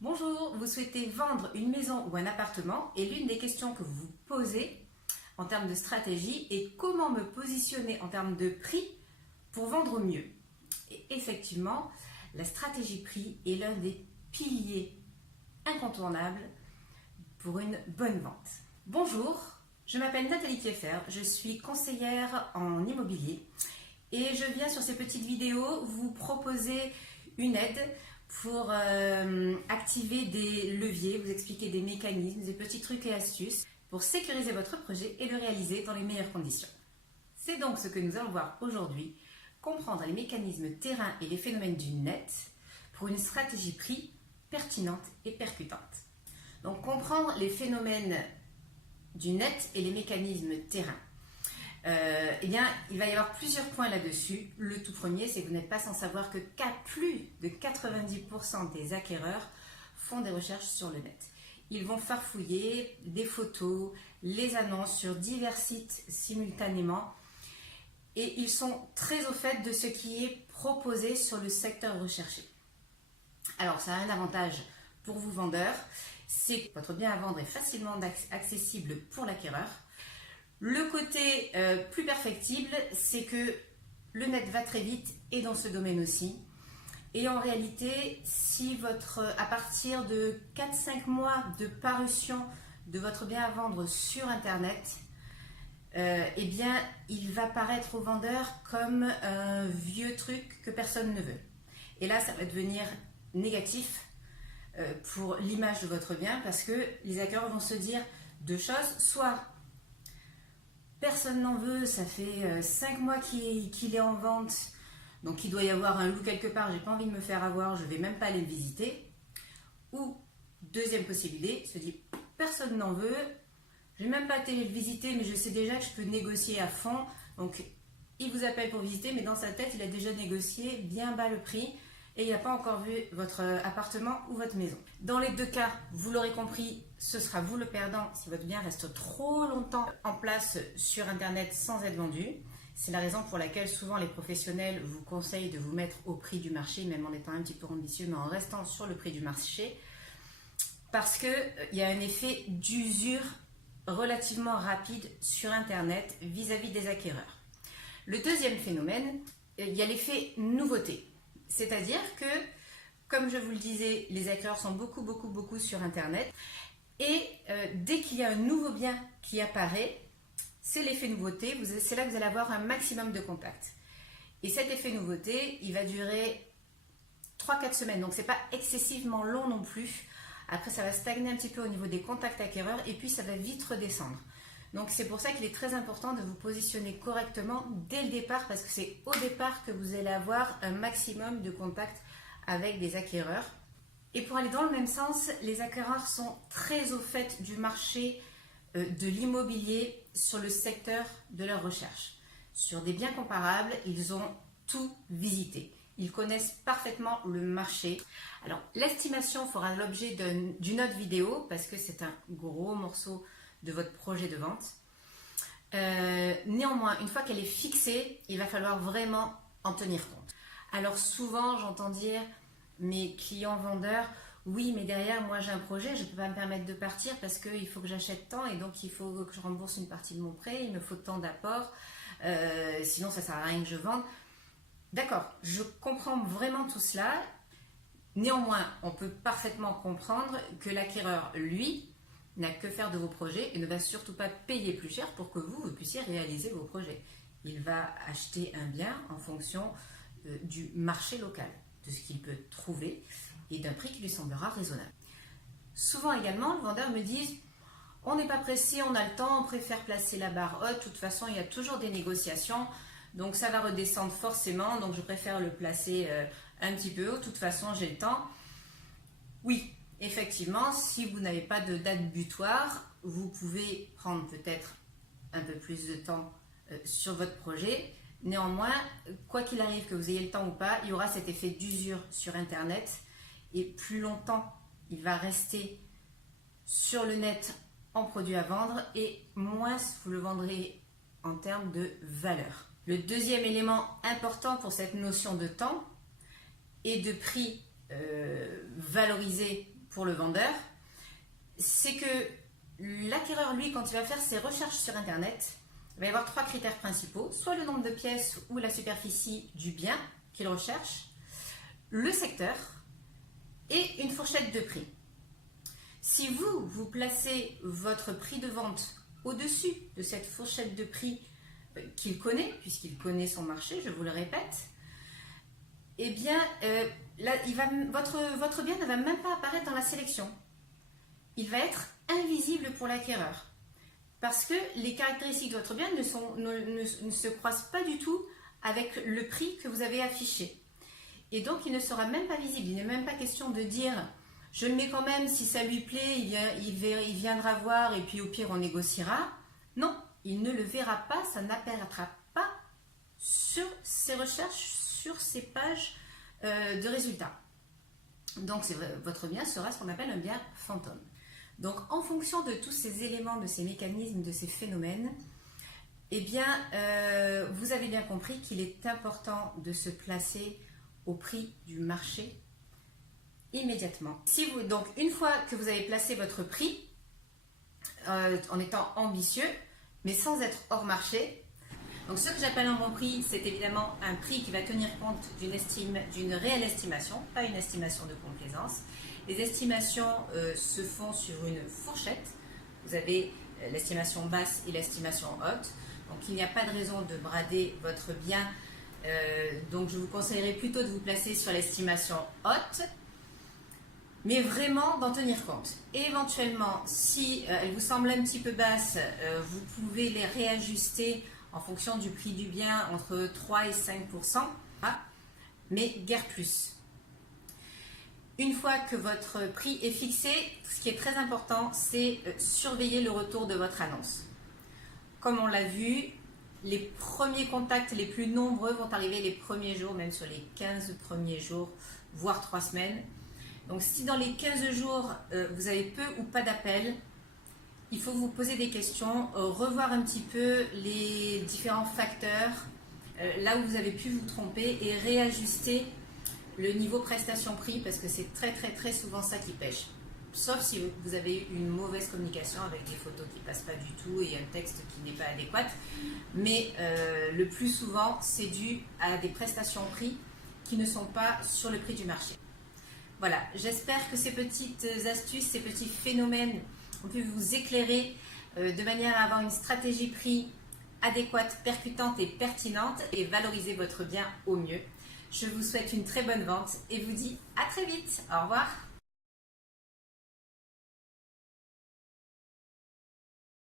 Bonjour, vous souhaitez vendre une maison ou un appartement et l'une des questions que vous vous posez en termes de stratégie est comment me positionner en termes de prix pour vendre au mieux. Et effectivement, la stratégie prix est l'un des piliers incontournables pour une bonne vente. Bonjour, je m'appelle Nathalie Kieffer, je suis conseillère en immobilier et je viens sur ces petites vidéos vous proposer une aide pour activer des leviers, vous expliquer des mécanismes, des petits trucs et astuces pour sécuriser votre projet et le réaliser dans les meilleures conditions. C'est donc ce que nous allons voir aujourd'hui, comprendre les mécanismes terrain et les phénomènes du net pour une stratégie prix pertinente et percutante. Donc comprendre les phénomènes du net et les mécanismes terrain. Il va y avoir plusieurs points là-dessus. Le tout premier, c'est que vous n'êtes pas sans savoir que plus de 90% des acquéreurs font des recherches sur le net. Ils vont farfouiller des photos, les annonces sur divers sites simultanément et ils sont très au fait de ce qui est proposé sur le secteur recherché. Alors, ça a un avantage pour vous vendeurs, c'est que votre bien à vendre est facilement accessible pour l'acquéreur. Le côté plus perfectible, c'est que le net va très vite et dans ce domaine aussi. Et en réalité, si à partir de 4-5 mois de parution de votre bien à vendre sur Internet, il va paraître au vendeur comme un vieux truc que personne ne veut. Et là, ça va devenir négatif pour l'image de votre bien parce que les acquéreurs vont se dire deux choses, soit personne n'en veut, ça fait 5 mois qu'il est en vente, donc il doit y avoir un loup quelque part, j'ai pas envie de me faire avoir, je vais même pas aller le visiter. Ou, deuxième possibilité, se dit personne n'en veut, je vais même pas été le visiter, mais je sais déjà que je peux négocier à fond. Donc il vous appelle pour visiter, mais dans sa tête, il a déjà négocié bien bas le prix et il n'a pas encore vu votre appartement ou votre maison. Dans les deux cas, vous l'aurez compris, ce sera vous le perdant si votre bien reste trop longtemps en place sur Internet sans être vendu. C'est la raison pour laquelle souvent les professionnels vous conseillent de vous mettre au prix du marché, même en étant un petit peu ambitieux, mais en restant sur le prix du marché, parce qu'il y a un effet d'usure relativement rapide sur Internet vis-à-vis des acquéreurs. Le deuxième phénomène, il y a l'effet nouveauté. C'est-à-dire que, comme je vous le disais, les acquéreurs sont beaucoup sur Internet. Et dès qu'il y a un nouveau bien qui apparaît, c'est l'effet nouveauté. C'est là que vous allez avoir un maximum de contacts. Et cet effet nouveauté, il va durer 3-4 semaines. Donc, ce n'est pas excessivement long non plus. Après, ça va stagner un petit peu au niveau des contacts acquéreurs. Et puis, ça va vite redescendre. Donc, c'est pour ça qu'il est très important de vous positionner correctement dès le départ. Parce que c'est au départ que vous allez avoir un maximum de contacts avec des acquéreurs. Et pour aller dans le même sens, les acquéreurs sont très au fait du marché de l'immobilier sur le secteur de leur recherche. Sur des biens comparables, ils ont tout visité. Ils connaissent parfaitement le marché. Alors, l'estimation fera l'objet d'une autre vidéo parce que c'est un gros morceau de votre projet de vente. Néanmoins, une fois qu'elle est fixée, il va falloir vraiment en tenir compte. Alors souvent, j'entends dire mes clients vendeurs, oui, mais derrière, moi j'ai un projet, je ne peux pas me permettre de partir parce qu'il faut que j'achète tant et donc il faut que je rembourse une partie de mon prêt, il me faut tant d'apports, sinon ça ne sert à rien que je vende. D'accord, je comprends vraiment tout cela. Néanmoins, on peut parfaitement comprendre que l'acquéreur, lui, n'a que faire de vos projets et ne va surtout pas payer plus cher pour que vous puissiez réaliser vos projets. Il va acheter un bien en fonction du marché local, de ce qu'il peut trouver et d'un prix qui lui semblera raisonnable. Souvent également, le vendeur me dit « on n'est pas pressé, on a le temps, on préfère placer la barre haute, de toute façon il y a toujours des négociations, donc ça va redescendre forcément, donc je préfère le placer un petit peu haut, de toute façon j'ai le temps ». Oui, effectivement, si vous n'avez pas de date butoir, vous pouvez prendre peut-être un peu plus de temps sur votre projet. Néanmoins, quoi qu'il arrive, que vous ayez le temps ou pas, il y aura cet effet d'usure sur Internet et plus longtemps il va rester sur le net en produit à vendre et moins vous le vendrez en termes de valeur. Le deuxième élément important pour cette notion de temps et de prix valorisé pour le vendeur, c'est que l'acquéreur, lui, quand il va faire ses recherches sur Internet, il va y avoir 3 critères principaux, soit le nombre de pièces ou la superficie du bien qu'il recherche, le secteur et une fourchette de prix. Si vous placez votre prix de vente au-dessus de cette fourchette de prix qu'il connaît, puisqu'il connaît son marché, je vous le répète, eh bien, là, votre bien ne va même pas apparaître dans la sélection. Il va être invisible pour l'acquéreur. Parce que les caractéristiques de votre bien ne se croisent pas du tout avec le prix que vous avez affiché. Et donc, il ne sera même pas visible. Il n'est même pas question de dire « je le mets quand même, si ça lui plaît, il viendra voir et puis au pire, on négociera ». Non, il ne le verra pas, ça n'apparaîtra pas sur ses recherches, sur ses pages de résultats. Donc, votre bien sera ce qu'on appelle un bien fantôme. Donc, en fonction de tous ces éléments, de ces mécanismes, de ces phénomènes, eh bien, vous avez bien compris qu'il est important de se placer au prix du marché immédiatement. Donc, une fois que vous avez placé votre prix, en étant ambitieux, mais sans être hors marché, donc ce que j'appelle un bon prix, c'est évidemment un prix qui va tenir compte d'une réelle estimation, pas une estimation de complaisance. Les estimations se font sur une fourchette. Vous avez l'estimation basse et l'estimation haute. Donc il n'y a pas de raison de brader votre bien. Donc je vous conseillerais plutôt de vous placer sur l'estimation haute, mais vraiment d'en tenir compte. Et éventuellement, si elle vous semble un petit peu basse, vous pouvez les réajuster en fonction du prix du bien entre 3 et 5%, mais guère plus. Une fois que votre prix est fixé, ce qui est très important, c'est surveiller le retour de votre annonce. Comme on l'a vu, les premiers contacts les plus nombreux vont arriver les premiers jours, même sur les 15 premiers jours, voire 3 semaines. Donc si dans les 15 jours, vous avez peu ou pas d'appels, il faut vous poser des questions, revoir un petit peu les différents facteurs, là où vous avez pu vous tromper et réajuster le niveau prestation-prix, parce que c'est très souvent ça qui pêche. Sauf si vous avez eu une mauvaise communication avec des photos qui ne passent pas du tout et un texte qui n'est pas adéquat. Mais le plus souvent, c'est dû à des prestations-prix qui ne sont pas sur le prix du marché. Voilà, j'espère que ces petites astuces, ces petits phénomènes ont pu vous éclairer de manière à avoir une stratégie prix adéquate, percutante et pertinente et valoriser votre bien au mieux. Je vous souhaite une très bonne vente et vous dis à très vite. Au revoir.